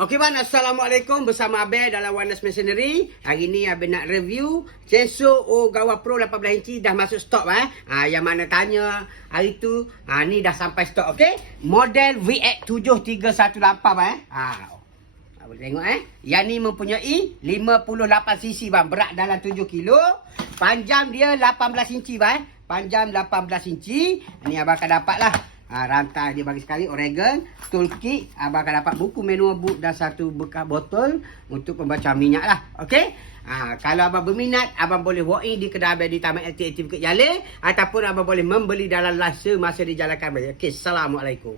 Okey bang, Assalamualaikum, bersama Abel dalam Wireless Machinery. Hari ni Abel nak review Chainsaw Ogawa Pro 18 inci dah masuk stok yang mana tanya hari tu, ni dah sampai stok. Okey. Model VX7318 boleh tengok Yang ni mempunyai 58cc bang, berat dalam 7 kilo. Panjang dia 18 inci bang. Panjang 18 inci. Ni abang akan dapat lah. Rantai dia bagi sekali, Oregon, toolkit, abang akan dapat buku manual book dan satu bekas botol untuk pembacaan minyak lah. Okey. Kalau abang berminat, abang boleh walk in di kedai abang di Taman LTT Bukit Jalil, ataupun abang boleh membeli dalam live semasa dijalankan. Okey, Assalamualaikum.